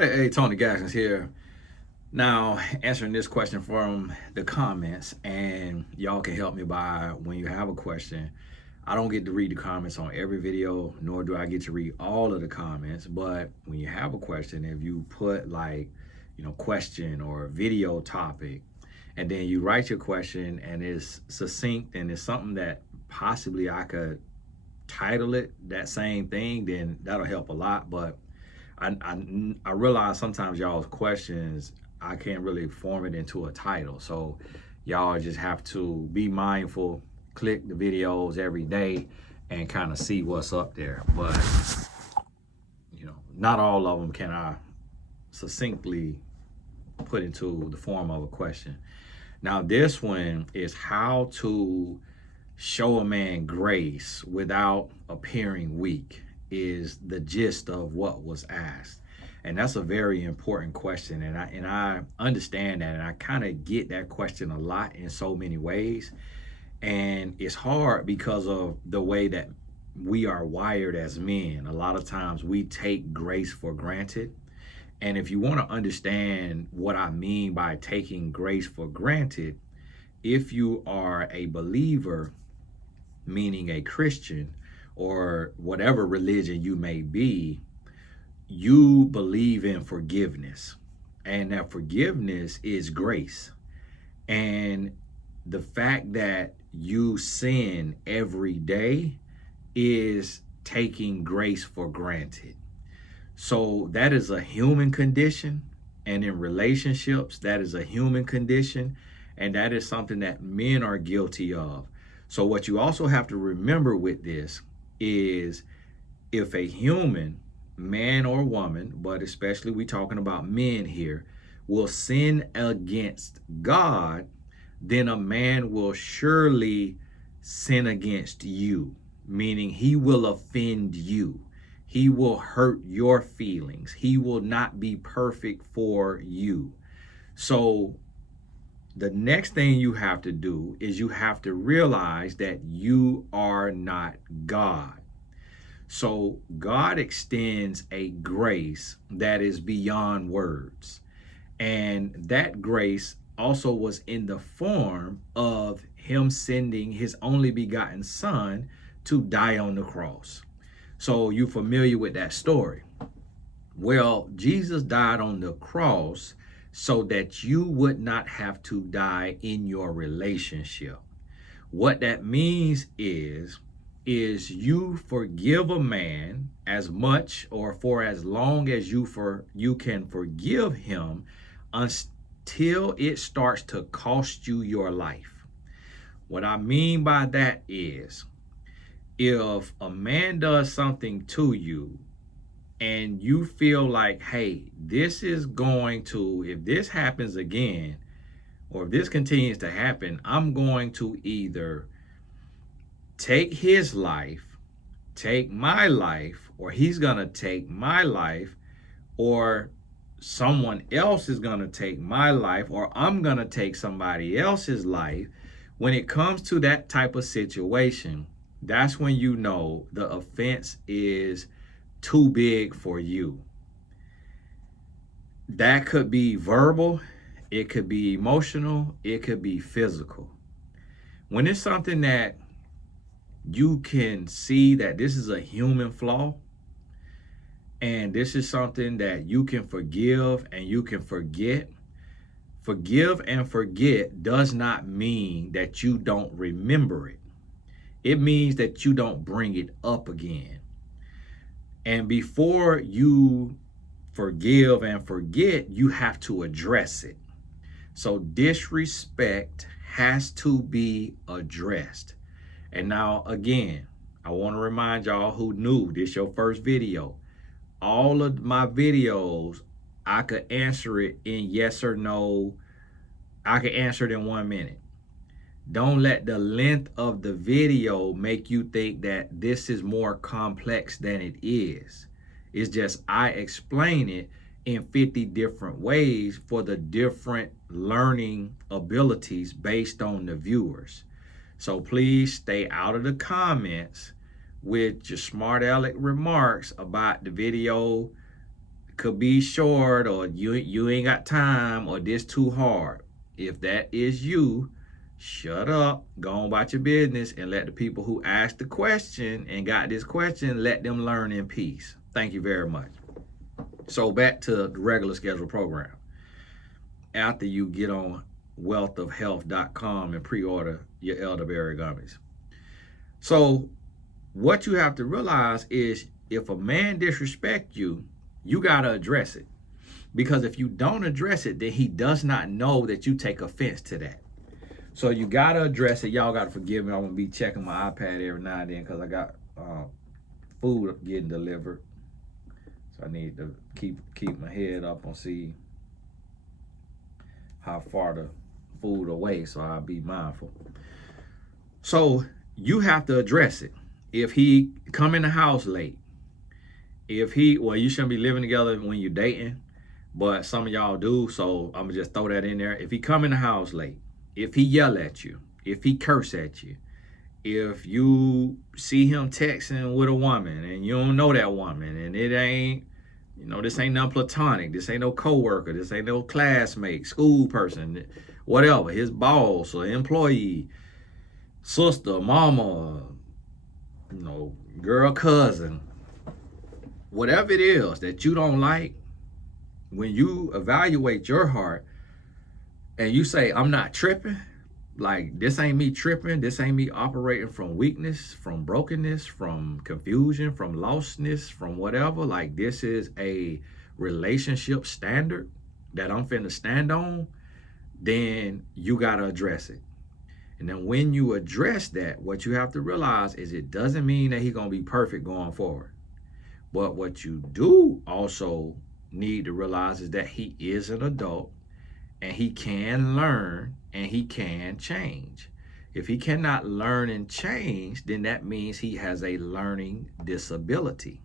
Hey, Tony Gaskins here. Now, answering this question from the comments, and y'all can help me by when you have a question. I don't get to read the comments on every video, nor do I get to read all of the comments. But when you have a question, if you put like, question or video topic, and then you write your question and it's succinct and it's something that possibly I could title it that same thing, then that'll help a lot. But I realize sometimes y'all's questions, I can't really form it into a title. So y'all just have to be mindful, click the videos every day and kind of see what's up there. But, not all of them can I succinctly put into the form of a question. Now, this one is how to show a man grace without appearing weak, is the gist of what was asked. And that's a very important question. And I understand that. And I kind of get that question a lot in so many ways. And it's hard because of the way that we are wired as men. A lot of times we take grace for granted. And if you want to understand what I mean by taking grace for granted, if you are a believer, meaning a Christian, or whatever religion you may be, you believe in forgiveness. And that forgiveness is grace. And the fact that you sin every day is taking grace for granted. So that is a human condition. And in relationships, that is a human condition. And that is something that men are guilty of. So what you also have to remember with this is if a human, man or woman, but especially we talking about men here, will sin against God, then a man will surely sin against you, meaning he will offend you. He will hurt your feelings. He will not be perfect for you. So the next thing you have to do is you have to realize that you are not God. So God extends a grace that is beyond words. And that grace also was in the form of him sending his only begotten son to die on the cross. So you're familiar with that story. Well, Jesus died on the cross so that you would not have to die in your relationship. What that means is you forgive a man as much or for as long as you can forgive him until it starts to cost you your life. What I mean by that is if a man does something to you and you feel like, hey, this is going to, if this happens again, or if this continues to happen, I'm going to either take his life, take my life, or he's going to take my life, or someone else is going to take my life, or I'm going to take somebody else's life. When it comes to that type of situation, that's when you know the offense is too big for you. That could be verbal, it could be emotional, it could be physical. When it's something that you can see that this is a human flaw, and this is something that you can forgive and you can forget. Forgive and forget does not mean that you don't remember it. It means that you don't bring it up again. And before you forgive and forget, you have to address it. So disrespect has to be addressed. And now, again, I want to remind y'all who knew this your first video. All of my videos, I could answer it in yes or no. I could answer it in 1 minute. Don't let the length of the video make you think that this is more complex than it is. It's just I explain it in 50 different ways for the different learning abilities based on the viewers. So please stay out of the comments with your smart aleck remarks about the video could be short, or you ain't got time, or this too hard. If that is you, shut up, go on about your business, and let the people who asked the question and got this question, let them learn in peace. Thank you very much. So back to the regular scheduled program. After you get on wealthofhealth.com and pre-order your elderberry gummies. So what you have to realize is, if a man disrespect you, you got to address it. Because if you don't address it, then he does not know that you take offense to that. So you got to address it. Y'all got to forgive me. I'm going to be checking my iPad every now and then because I got food getting delivered. So I need to keep my head up and see how far the food away, so I'll be mindful. So you have to address it. If he come in the house late, well, you shouldn't be living together when you're dating, but some of y'all do, so I'm gonna just throw that in there. If he come in the house late, if he yell at you, if he curse at you, if you see him texting with a woman and you don't know that woman, and it ain't, this ain't no platonic, this ain't no coworker, this ain't no classmate, school person, whatever, his boss or employee, sister, mama, girl, cousin, whatever it is that you don't like, when you evaluate your heart and you say, I'm not tripping, like this ain't me tripping, this ain't me operating from weakness, from brokenness, from confusion, from lostness, from whatever, like this is a relationship standard that I'm finna stand on, then you gotta address it. And then when you address that, what you have to realize is it doesn't mean that he's gonna be perfect going forward. But what you do also need to realize is that he is an adult and he can learn and he can change. If he cannot learn and change, then that means he has a learning disability.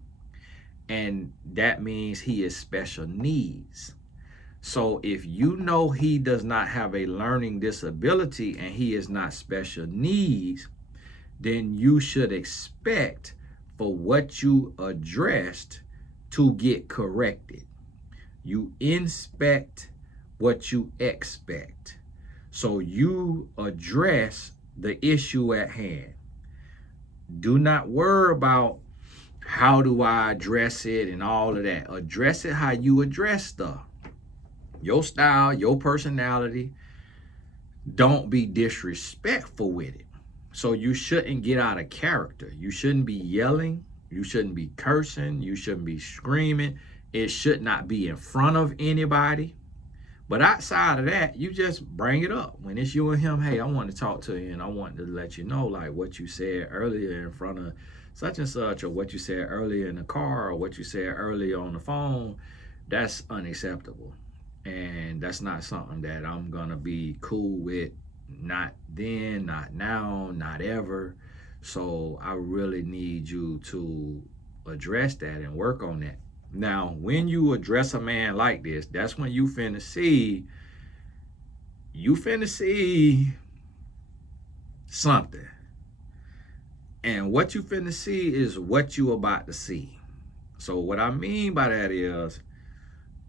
And that means he is special needs. So if you know he does not have a learning disability and he is not special needs, then you should expect for what you addressed to get corrected. You inspect what you expect. So you address the issue at hand. Do not worry about how do I address it and all of that. Address it how you address stuff. Your style, your personality. Don't be disrespectful with it. So you shouldn't get out of character. You shouldn't be yelling. You shouldn't be cursing. You shouldn't be screaming. It should not be in front of anybody. But outside of that, you just bring it up. When it's you and him, hey, I want to talk to you and I want to let you know, like what you said earlier in front of such and such, or what you said earlier in the car, or what you said earlier on the phone, that's unacceptable. And that's not something that I'm going to be cool with. Not then, not now, not ever. So I really need you to address that and work on that. Now, when you address a man like this, that's when you finna see something. And what you finna see is what you about to see. So what I mean by that is,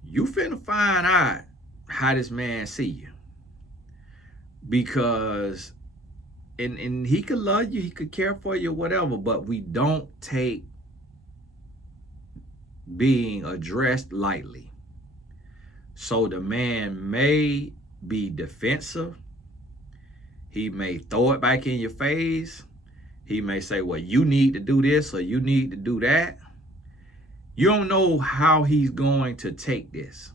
you finna find out how this man see you. Because, and he could love you, he could care for you, whatever, but we don't take being addressed lightly. So the man may be defensive. He may throw it back in your face. He may say, well, you need to do this or you need to do that. You don't know how he's going to take this.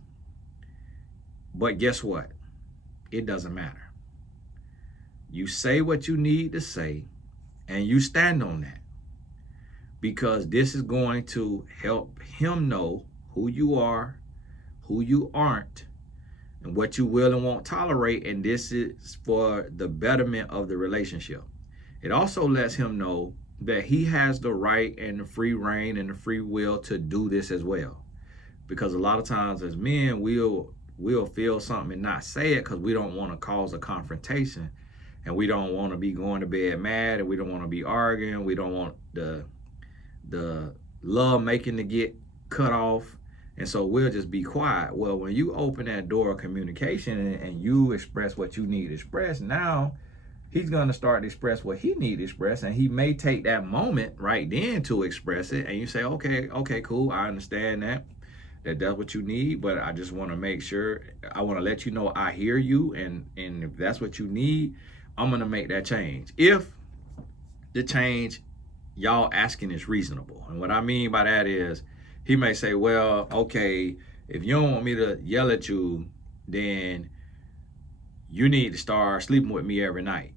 But guess what? It doesn't matter. You say what you need to say and you stand on that. Because this is going to help him know who you are, who you aren't, and what you will and won't tolerate. And this is for the betterment of the relationship. It also lets him know that he has the right and the free reign and the free will to do this as well. Because a lot of times as men, we'll feel something and not say it because we don't want to cause a confrontation. And we don't want to be going to bed mad, and we don't want to be arguing. We don't want the love making to get cut off, And so we'll just be quiet. Well, when you open that door of communication and you express what you need to express, now he's going to start to express what he needs to express. And he may take that moment right then to express it. And you say, okay, cool. I understand that's what you need. But I just want to make sure, I want to let you know I hear you. And if that's what you need, I'm going to make that change. If the change y'all asking is reasonable. And what I mean by that is, he may say, well, okay, if you don't want me to yell at you, then you need to start sleeping with me every night.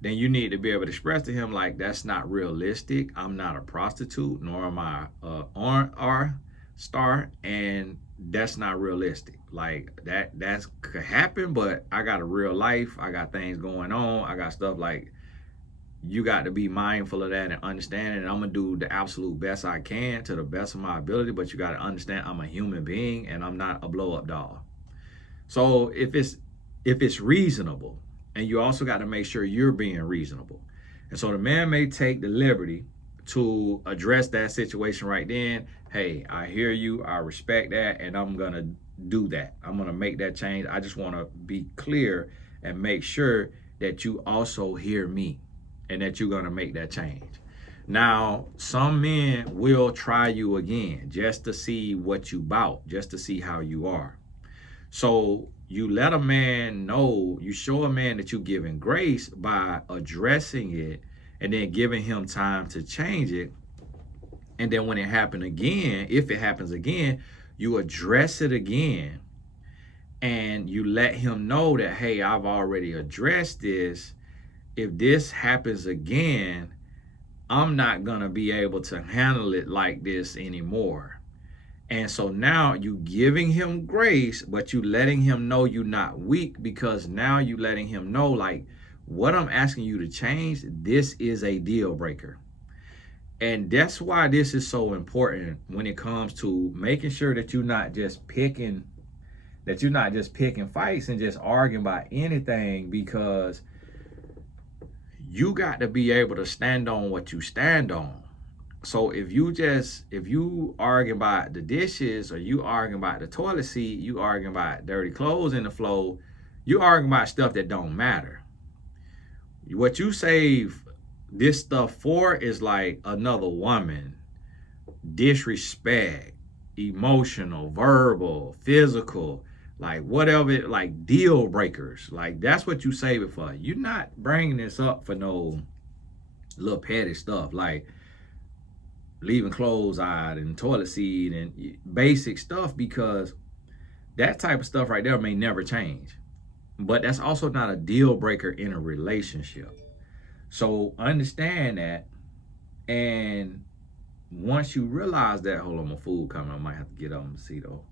Then you need to be able to express to him, like, that's not realistic. I'm not a prostitute, nor am I R star, and that's not realistic. Like, that could happen, but I got a real life. I got things going on. I got stuff like, you got to be mindful of that and understand it. And I'm going to do the absolute best I can to the best of my ability. But you got to understand I'm a human being and I'm not a blow up doll. So if it's reasonable, and you also got to make sure you're being reasonable. And so the man may take the liberty to address that situation right then. Hey, I hear you. I respect that. And I'm going to do that. I'm going to make that change. I just want to be clear and make sure that you also hear me, and that you're going to make that change. Now, some men will try you again just to see what you bout, just to see how you are. So you let a man know, you show a man that you're giving grace by addressing it and then giving him time to change it. And then when it happens again, if it happens again, you address it again and you let him know that, hey, I've already addressed this. If this happens again, I'm not going to be able to handle it like this anymore. And so now you giving him grace, but you letting him know you're not weak, because now you letting him know, like, what I'm asking you to change, this is a deal breaker. And that's why this is so important when it comes to making sure that you're not just picking fights and just arguing about anything, because you got to be able to stand on what you stand on. So if you argue about the dishes, or you argue about the toilet seat, you argue about dirty clothes in the floor, you argue about stuff that don't matter. What you save this stuff for is like another woman, disrespect, emotional, verbal, physical, like whatever, like deal breakers. Like, that's what you save it for. You're not bringing this up for no little petty stuff like leaving clothes out and toilet seat and basic stuff, because that type of stuff right there may never change. But that's also not a deal breaker in a relationship. So understand that. And once you realize that, hold on, my food coming, I might have to get on the seat though.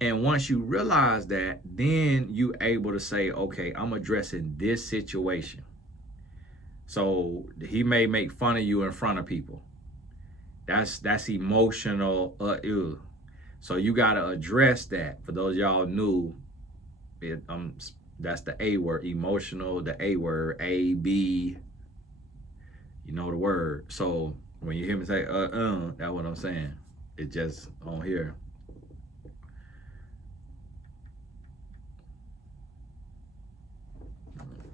And once you realize that, then you able to say, okay, I'm addressing this situation. So he may make fun of you in front of people. That's emotional. So you got to address that. For those of y'all new, that's the A word, emotional, the A word, A, B, you know the word. So when you hear me say, that's what I'm saying. It just on here.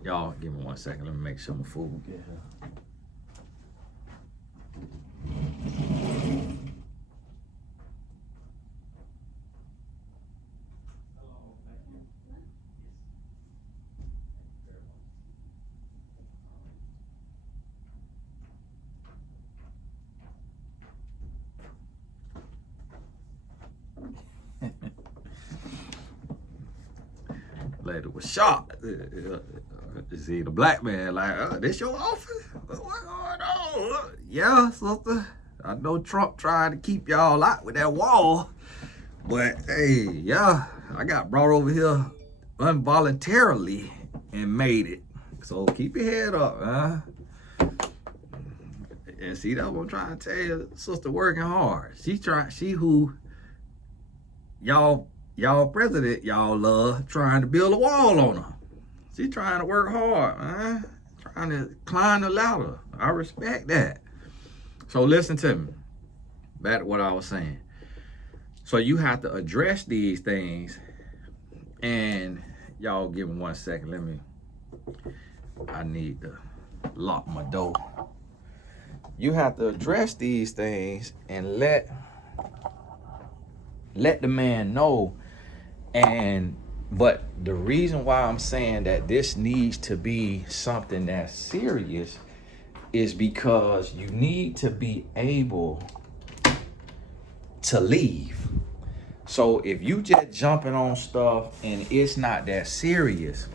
Y'all give me 1 second. Let me make sure my food get here. Lady was shocked. See the black man like, this your office? What's going on? Yeah, sister. I know Trump tried to keep y'all out with that wall, but hey, yeah, I got brought over here involuntarily and made it. So keep your head up, huh? And see, that's what I'm trying to tell you. Sister working hard. She who y'all president, y'all love trying to build a wall on her. She trying to work hard, man. Trying to climb the ladder. I respect that. So listen to me. Back to what I was saying. So you have to address these things. And y'all give me 1 second. I need to lock my door. You have to address these things and let the man know. But the reason why I'm saying that this needs to be something that's serious is because you need to be able to leave. So if you just jumping on stuff and it's not that serious,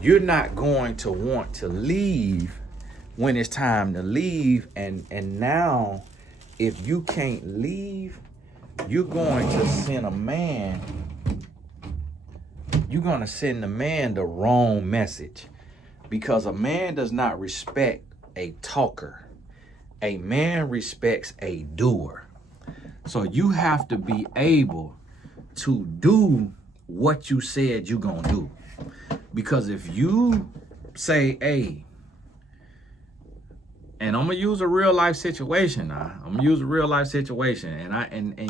you're not going to want to leave when it's time to leave. And now, if you can't leave, you're going to send the man the wrong message, because a man does not respect a talker. A man respects a doer. So you have to be able to do what you said you're gonna do. Because if you say, hey, and I'm gonna use a real life situation now. And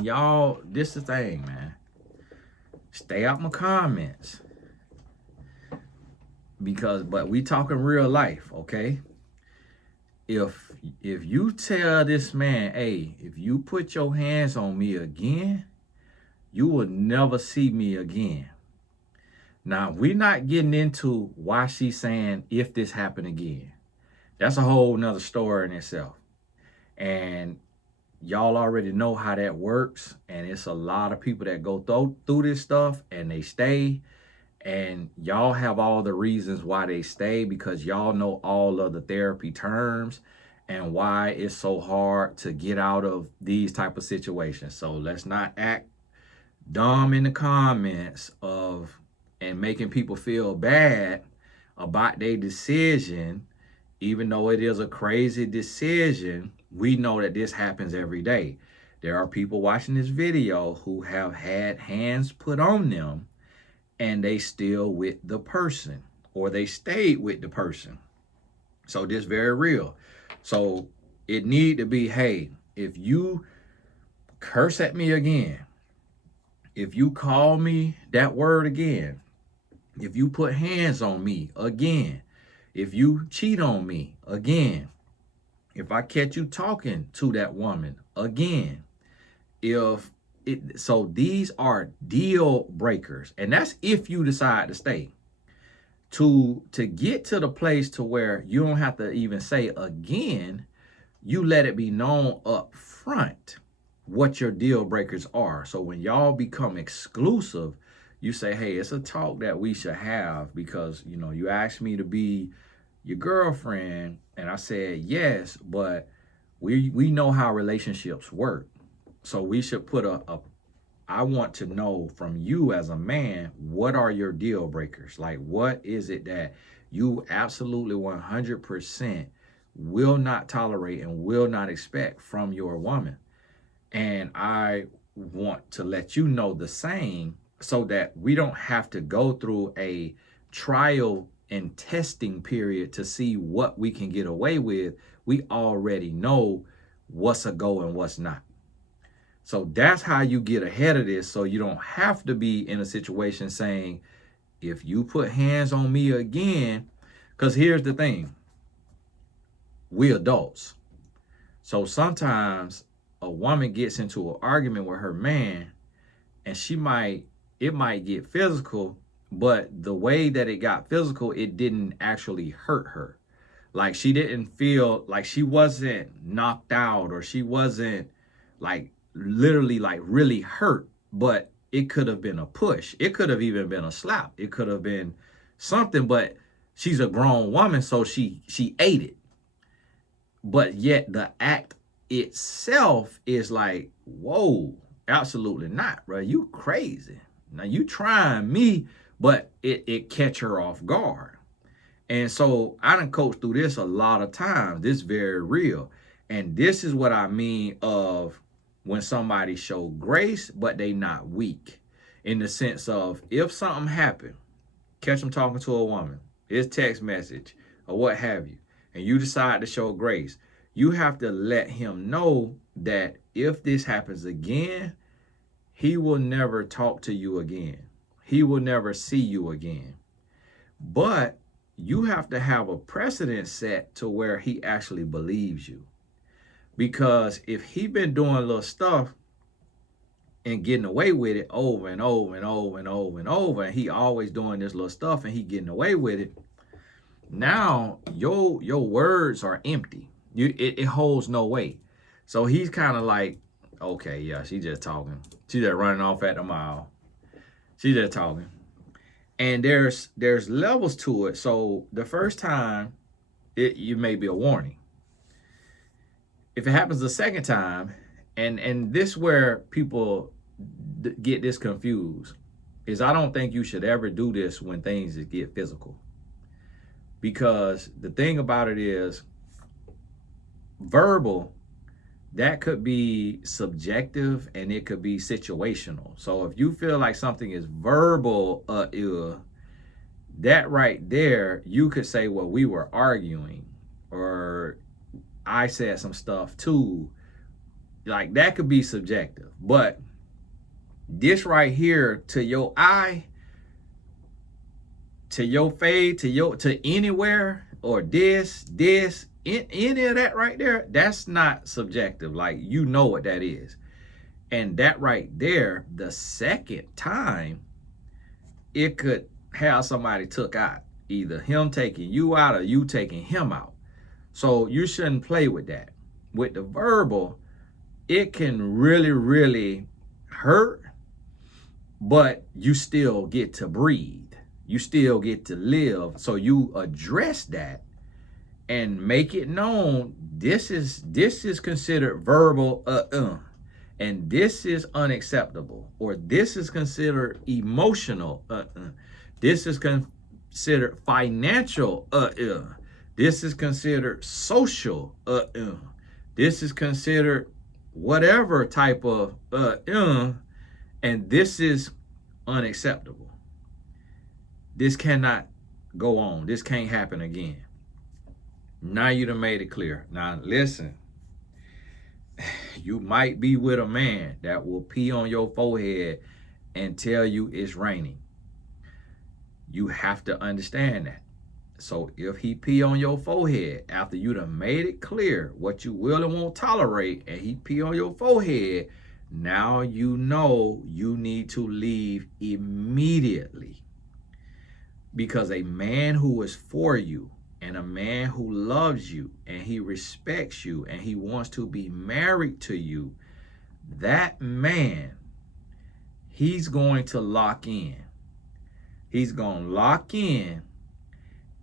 y'all, this is the thing, man. Stay out my comments. But we talking real life, okay? If you tell this man, hey, if you put your hands on me again, you will never see me again. Now, we're not getting into why she's saying if this happened again. That's a whole nother story in itself. And y'all already know how that works. And it's a lot of people that go through this stuff and they stay. And y'all have all the reasons why they stay, because y'all know all of the therapy terms and why it's so hard to get out of these type of situations. So let's not act dumb in the comments and making people feel bad about their decision. Even though it is a crazy decision, we know that this happens every day. There are people watching this video who have had hands put on them and they still with the person, or they stayed with the person. So this very real. So it need to be, hey, if you curse at me again, if you call me that word again, if you put hands on me again, if you cheat on me again, if I catch you talking to that woman again, so these are deal breakers. And that's if you decide to stay. To get to the place to where you don't have to even say again, you let it be known up front what your deal breakers are. So when y'all become exclusive, you say, hey, it's a talk that we should have, because, you know, you asked me to be your girlfriend and I said yes, but we know how relationships work. So we should put I want to know from you as a man, what are your deal breakers? Like, what is it that you absolutely 100% will not tolerate and will not expect from your woman? And I want to let you know the same, so that we don't have to go through a trial and testing period to see what we can get away with. We already know what's a go and what's not. So that's how you get ahead of this, so you don't have to be in a situation saying, if you put hands on me again, because here's the thing, we adults. So sometimes a woman gets into an argument with her man and it might get physical, but the way that it got physical, it didn't actually hurt her. Like, she didn't feel like, she wasn't knocked out, or she wasn't like literally like really hurt, but it could have been a push. It could have even been a slap. It could have been something, but she's a grown woman, so she ate it. But yet the act itself is like, whoa, absolutely not, bro. You crazy. Now you trying me, but it catch her off guard. And so I done coached through this a lot of times. This is very real. And this is what I mean of when somebody show grace, but they not weak. In the sense of, if something happened, catch them talking to a woman, it's text message or what have you, and you decide to show grace, you have to let him know that if this happens again, he will never talk to you again. He will never see you again. But you have to have a precedent set to where he actually believes you. Because if he been doing little stuff and getting away with it over and over and over and over and over, and he always doing this little stuff and he getting away with it, now your words are empty. It holds no weight. So he's kind of like, okay, yeah, she just talking. She just running off at the mile. She just talking. And there's levels to it. So the first time, you may be a warning. If it happens the second time, and this where people get this confused, is I don't think you should ever do this when things get physical. Because the thing about it is, verbal, that could be subjective and it could be situational. So if you feel like something is verbal, that right there, you could say, well, we were arguing, or I said some stuff too. Like, that could be subjective. But this right here, to your eye, to your face, to anywhere, or this, any of that right there, that's not subjective. Like, you know what that is. And that right there, the second time, it could have somebody took out. Either him taking you out or you taking him out. So you shouldn't play with that. With the verbal, it can really, really hurt, but you still get to breathe. You still get to live. So you address that and make it known, this is considered verbal, and this is unacceptable, or this is considered emotional, this is considered financial, this is considered social, this is considered whatever type of, and this is unacceptable. This cannot go on. This can't happen again. Now you done made it clear. Now listen, you might be with a man that will pee on your forehead and tell you it's raining. You have to understand that. So if he pee on your forehead after you done made it clear what you will and won't tolerate, and he pee on your forehead, now you know you need to leave immediately. Because a man who is for you, and a man who loves you, and he respects you, and he wants to be married to you, that man, he's going to lock in. He's going to lock in,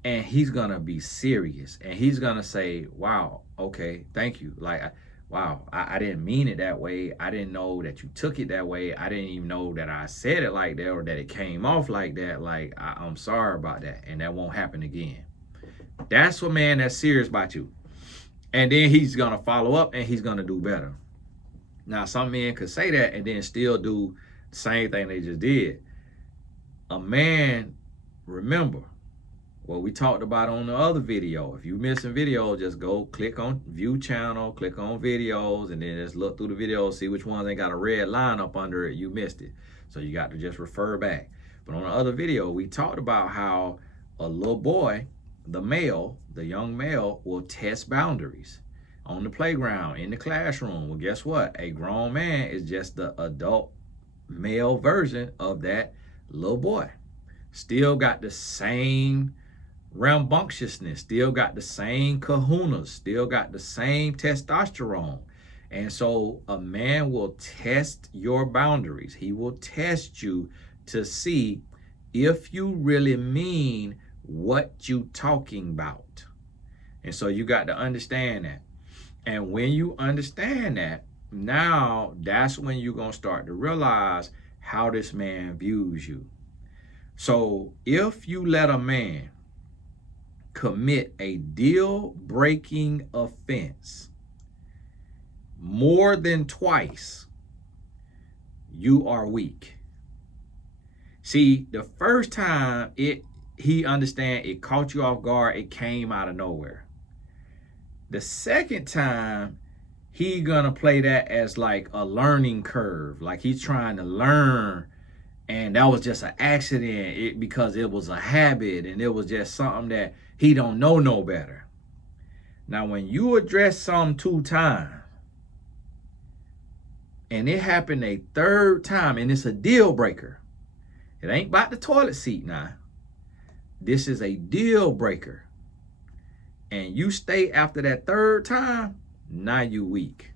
and he's going to be serious. And he's going to say, wow, okay, thank you. Like, wow, I didn't mean it that way. I didn't know that you took it that way. I didn't even know that I said it like that, or that it came off like that. Like, I'm sorry about that, and that won't happen again. That's a man that's serious about you. And then he's going to follow up, and he's going to do better. Now, some men could say that and then still do the same thing they just did. A man, remember what we talked about on the other video. If you're missing videos, just go click on view channel, click on videos, and then just look through the videos, see which ones ain't got a red line up under it. You missed it. So you got to just refer back. But on the other video, we talked about how a little boy, the male, the young male, will test boundaries on the playground, in the classroom. Well, guess what? A grown man is just the adult male version of that little boy. Still got the same rambunctiousness, still got the same kahunas, still got the same testosterone. And so a man will test your boundaries. He will test you to see if you really mean what you talking about. And so you got to understand that. And when you understand that, now that's when you're going to start to realize how this man views you. So if you let a man commit a deal-breaking offense more than twice, you are weak. See, the first time he understand it caught you off guard, it came out of nowhere. The second time, he gonna play that as like a learning curve, like he's trying to learn, and that was just an accident because it was a habit and it was just something that he don't know no better. Now, when you address something 2 times and it happened a 3rd time and it's a deal breaker, it ain't about the toilet seat now. This is a deal breaker. And you stay after that 3rd time, now you weak.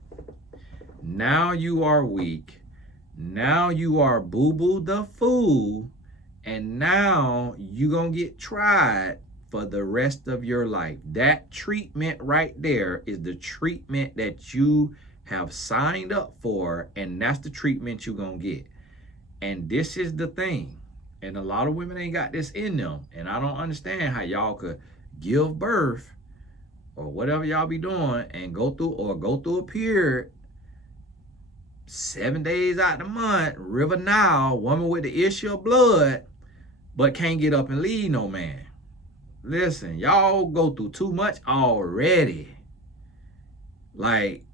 Now you are weak. Now you are boo-boo the fool. And now you gonna get tried for the rest of your life. That treatment right there is the treatment that you have signed up for, and that's the treatment you're gonna get. And this is the thing. And a lot of women ain't got this in them. And I don't understand how y'all could give birth or whatever y'all be doing and go through a period 7 days out the month, River Nile, woman with the issue of blood, but can't get up and leave no man. Listen, y'all go through too much already. Like,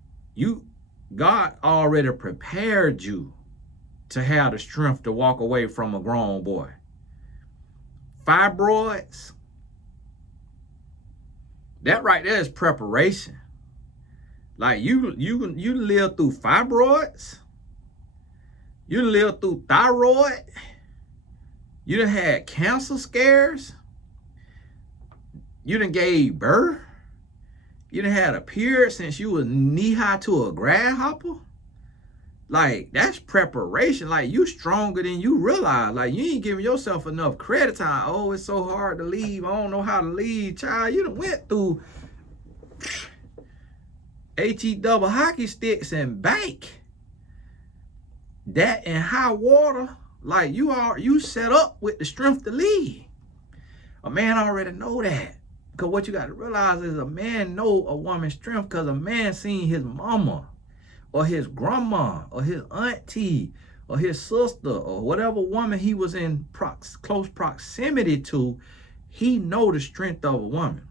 God already prepared you to have the strength to walk away from a grown boy. Fibroids, that right there is preparation. Like you live through fibroids, you live through thyroid, you done had cancer scares, you done gave birth, you done had a period since you was knee-high to a grasshopper. Like, that's preparation. Like, you stronger than you realize. Like, you ain't giving yourself enough credit time. Oh, it's so hard to leave. I don't know how to leave. Child, you done went through HE double hockey sticks and bank. That and high water. Like, you set up with the strength to leave. A man already know that. Because what you got to realize is a man know a woman's strength because a man seen his mama or his grandma or his auntie or his sister or whatever woman he was in close proximity to. He know the strength of a woman.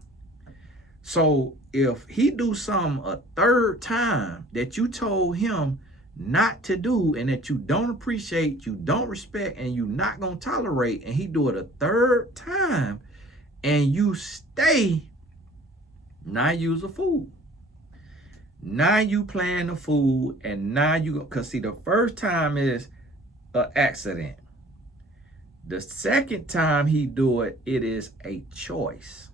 So if he do something a 3rd time that you told him not to do and that you don't appreciate, you don't respect, and you not going to tolerate, and he do it a 3rd time and you stay, now you's a fool. Now you playing the fool, and now because see, the 1st time is an accident. The 2nd time he do it, it is a choice.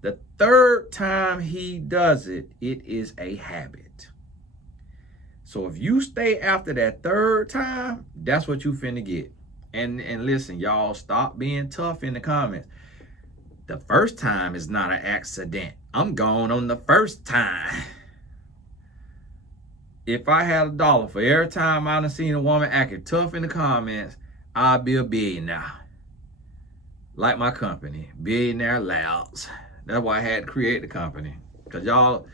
The 3rd time he does it, it is a habit. So if you stay after that 3rd time, that's what you finna get. And listen, y'all, stop being tough in the comments. The 1st time is not an accident. I'm gone on the 1st time. If I had $1 for every time I done seen a woman acting tough in the comments, I'd be a billionaire. Like my company, Billionaire Labs. That's why I had to create the company. Because y'all,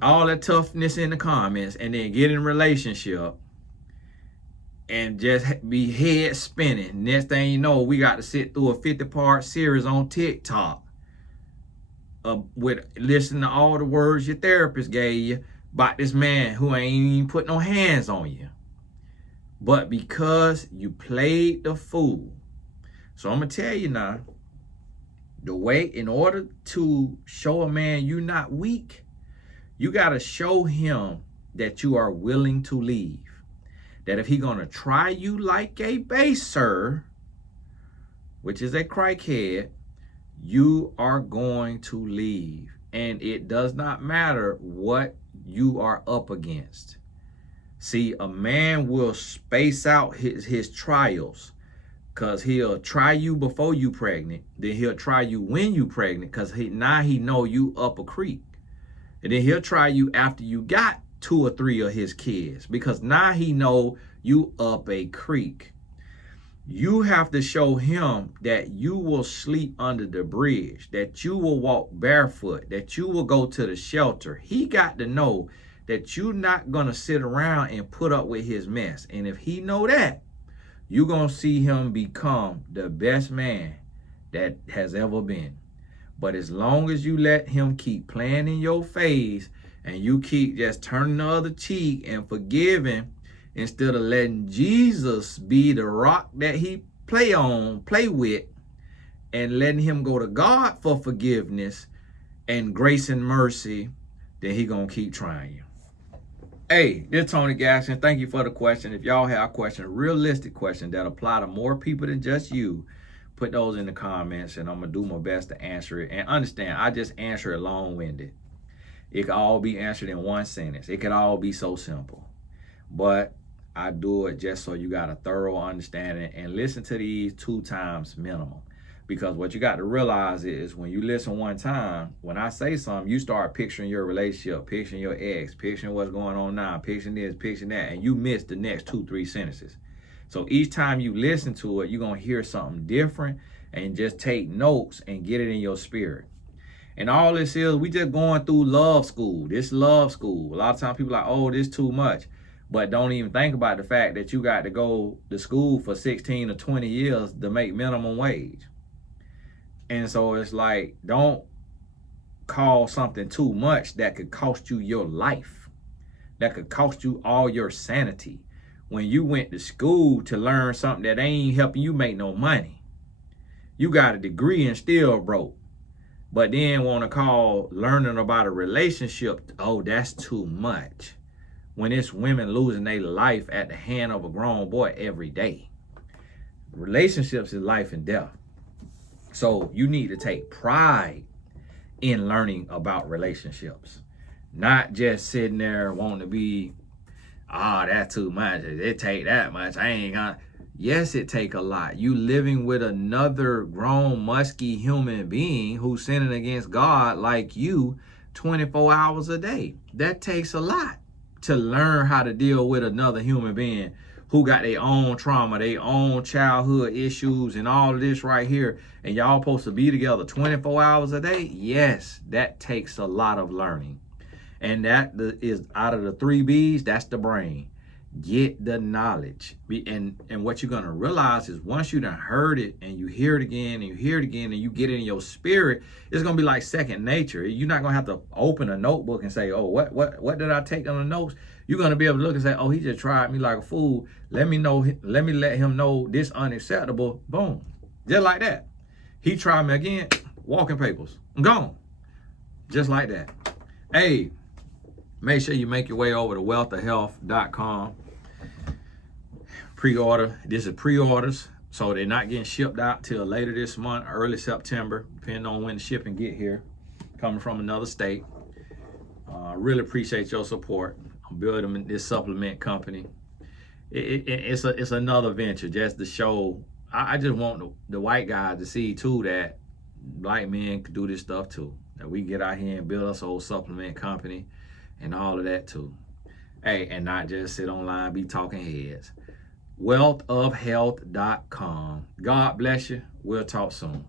all that toughness in the comments and then get in a relationship and just be head spinning. Next thing you know, we got to sit through a 50-part series on TikTok with listening to all the words your therapist gave you about this man who ain't even put no hands on you. But because you played the fool. So I'm going to tell you now, the way, in order to show a man you're not weak, you got to show him that you are willing to leave. That if he's going to try you like a baser, which is a crackhead, you are going to leave. And it does not matter what you are up against. See, a man will space out his trials, because he'll try you before you pregnant. Then he'll try you when you pregnant, because now he know you up a creek. And then he'll try you after you got 2 or 3 of his kids, because now he know you up a creek. You have to show him that you will sleep under the bridge, that you will walk barefoot, that you will go to the shelter. He got to know that you're not going to sit around and put up with his mess. And if he know that, you're going to see him become the best man that has ever been. But as long as you let him keep playing in your face and you keep just turning the other cheek and forgiving instead of letting Jesus be the rock that he play with, and letting him go to God for forgiveness and grace and mercy, then he gonna keep trying you. Hey, this is Tony Gaston. Thank you for the question. If y'all have questions, realistic questions that apply to more people than just you, put those in the comments, and I'm gonna do my best to answer it. And understand, I just answer it long-winded. It could all be answered in one sentence. It could all be so simple. But I do it just so you got a thorough understanding, and listen to these 2 times minimum. Because what you got to realize is when you listen one time, when I say something, you start picturing your relationship, picturing your ex, picturing what's going on now, picturing this, picturing that, and you miss the next 2-3 sentences. So each time you listen to it, you're going to hear something different, and just take notes and get it in your spirit. And all this is, we just going through love school. This love school. A lot of times people are like, oh, this too much. But don't even think about the fact that you got to go to school for 16 or 20 years to make minimum wage. And so it's like, don't call something too much that could cost you your life, that could cost you all your sanity. When you went to school to learn something that ain't helping you make no money, you got a degree and still broke. But then want to call learning about a relationship, oh, that's too much. When it's women losing their life at the hand of a grown boy every day. Relationships is life and death. So you need to take pride in learning about relationships. Not just sitting there wanting to be, that's too much. It take that much. I ain't gonna. Yes, it take a lot. You living with another grown, musky human being who's sinning against God like you 24 hours a day. That takes a lot to learn how to deal with another human being who got their own trauma, their own childhood issues, and all of this right here. And y'all supposed to be together 24 hours a day? Yes, that takes a lot of learning. And that is out of the 3 B's, that's the brain. Get the knowledge. And what you're going to realize is once you done heard it and you hear it again and you hear it again and you get it in your spirit, it's going to be like second nature. You're not going to have to open a notebook and say, oh, what did I take on the notes? You're going to be able to look and say, oh, he just tried me like a fool. Let me let him know this unacceptable. Boom. Just like that. He tried me again. Walking papers. I'm gone. Just like that. Hey, make sure you make your way over to wealthofhealth.com. Pre-order. This is pre-orders, so they're not getting shipped out till later this month, early September, depending on when the shipping get here, coming from another state. Really appreciate your support. I'm building this supplement company. It's another venture just to show. I just want the white guys to see too that black men can do this stuff too. That we get out here and build us a whole supplement company and all of that too. Hey, and not just sit online, be talking heads. Wealthofhealth.com. God bless you. We'll talk soon.